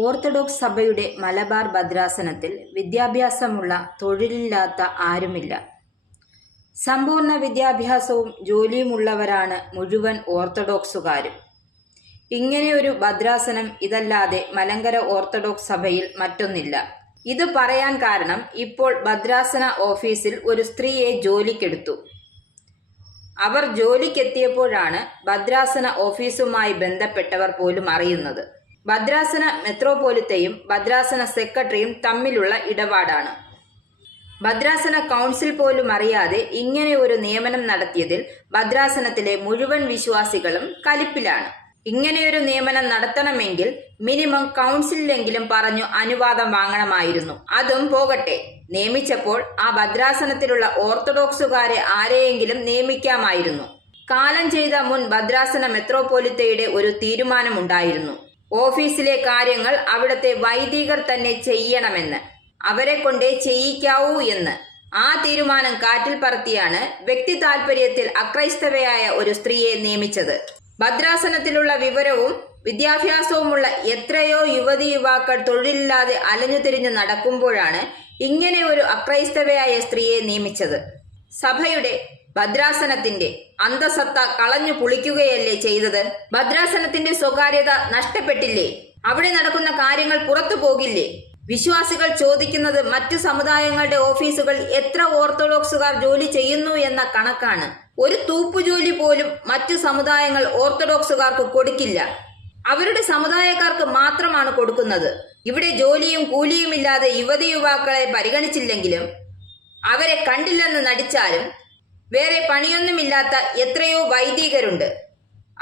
Orthodox സഭയുടെ മലബാർ ഭദ്രാസനത്തിൽ വിദ്യാഭ്യാസമുള്ള തൊഴിലില്ലാത്ത ആരുമില്ല. സമ്പൂർണ വിദ്യാഭ്യാസവും ജോലിയുമുള്ളവരാണ് മുഴുവൻ ഓർത്തഡോക്സുകാരും. ഇങ്ങനെയൊരു ഭദ്രാസനം ഇതല്ലാതെ മലങ്കര ഓർത്തഡോക്സ് സഭയിൽ മറ്റൊന്നില്ല. ഇത് പറയാൻ കാരണം ഇപ്പോൾ ഭദ്രാസന ഓഫീസിൽ ഒരു സ്ത്രീയെ ജോലിക്കെടുത്തു. അവർ ജോലിക്കെത്തിയപ്പോഴാണ് ഭദ്രാസന ഓഫീസുമായി ബന്ധപ്പെട്ടവർ പോലും അറിയുന്നത്. ഭദ്രാസന മെത്രോപോലിത്തയും ഭദ്രാസന സെക്രട്ടറിയും തമ്മിലുള്ള ഇടപാടാണ്. ഭദ്രാസന കൗൺസിൽ പോലും അറിയാതെ ഇങ്ങനെ ഒരു നിയമനം നടത്തിയതിൽ ഭദ്രാസനത്തിലെ മുഴുവൻ വിശ്വാസികളും കലിപ്പിലാണ്. ഇങ്ങനെയൊരു നിയമനം നടത്തണമെങ്കിൽ മിനിമം കൗൺസിലെങ്കിലും പറഞ്ഞു അനുവാദം വാങ്ങണമായിരുന്നു. അതും പോകട്ടെ. നിയമിച്ചപ്പോൾ ആ ഭദ്രാസനത്തിലുള്ള ഓർത്തഡോക്സുകാരെ ആരെയെങ്കിലും നിയമിക്കാമായിരുന്നു. കാലം ചെയ്ത മുൻ ഭദ്രാസന മെത്രോപോലിത്തയുടെ ഒരു തീരുമാനമുണ്ടായിരുന്നു. ഓഫീസിലെ കാര്യങ്ങൾ അവിടുത്തെ വൈദികർ തന്നെ ചെയ്യണമെന്ന് അവരെ കൊണ്ടേ ചെയ്യിക്കാവൂ എന്ന്. ആ തീരുമാനം കാറ്റിൽ പറത്തിയാണ് വ്യക്തി താൽപര്യത്തിൽ അക്രൈസ്തവയായ ഒരു സ്ത്രീയെ നിയമിച്ചത്. ഭദ്രാസനത്തിലുള്ള വിവരവും വിദ്യാഭ്യാസവുമുള്ള എത്രയോ യുവതി യുവാക്കൾ തൊഴിലില്ലാതെ അലഞ്ഞു തിരിഞ്ഞു നടക്കുമ്പോഴാണ് ഇങ്ങനെ ഒരു അക്രൈസ്തവയായ സ്ത്രീയെ നിയമിച്ചത്. സഭയുടെ ഭദ്രാസനത്തിന്റെ അന്തസത്ത കളഞ്ഞു പുളിക്കുകയല്ലേ ചെയ്തത്? ഭദ്രാസനത്തിന്റെ സ്വകാര്യത നഷ്ടപ്പെട്ടില്ലേ? അവിടെ നടക്കുന്ന കാര്യങ്ങൾ പുറത്തു പോകില്ലേ? വിശ്വാസികൾ ചോദിക്കുന്നത് മറ്റു സമുദായങ്ങളുടെ ഓഫീസുകൾ എത്ര ഓർത്തഡോക്സുകാർ ജോലി ചെയ്യുന്നു എന്ന കണക്കാണ്. ഒരു തൂപ്പുജോലി പോലും മറ്റു സമുദായങ്ങൾ ഓർത്തഡോക്സുകാർക്ക് കൊടുക്കില്ല. അവരുടെ സമുദായക്കാർക്ക് മാത്രമാണ് കൊടുക്കുന്നത്. ഇവിടെ ജോലിയും കൂലിയുമില്ലാതെ യുവതി യുവാക്കളെ പരിഗണിച്ചില്ലെങ്കിലും അവരെ കണ്ടില്ലെന്ന് നടിച്ചാലും വേറെ പണിയൊന്നുമില്ലാത്ത എത്രയോ വൈദികരുണ്ട്.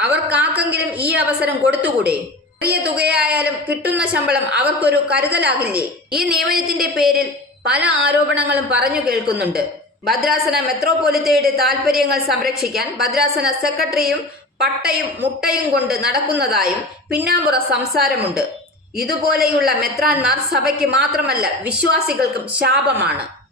അവർക്കാക്കെങ്കിലും ഈ അവസരം കൊടുത്തുകൂടെ? ചെറിയ തുകയായാലും കിട്ടുന്ന ശമ്പളം അവർക്കൊരു കരുതലാകില്ലേ? ഈ നിയമനത്തിന്റെ പേരിൽ പല ആരോപണങ്ങളും പറഞ്ഞു കേൾക്കുന്നുണ്ട്. ഭദ്രാസന മെത്രോപൊലിത്തയുടെ താൽപര്യങ്ങൾ സംരക്ഷിക്കാൻ ഭദ്രാസന സെക്രട്ടറിയും പട്ടയും മുട്ടയും കൊണ്ട് നടക്കുന്നതായും പിന്നാമ്പുറ സംസാരമുണ്ട്. ഇതുപോലെയുള്ള മെത്രാന്മാർ സഭയ്ക്ക് മാത്രമല്ല വിശ്വാസികൾക്കും ശാപമാണ്.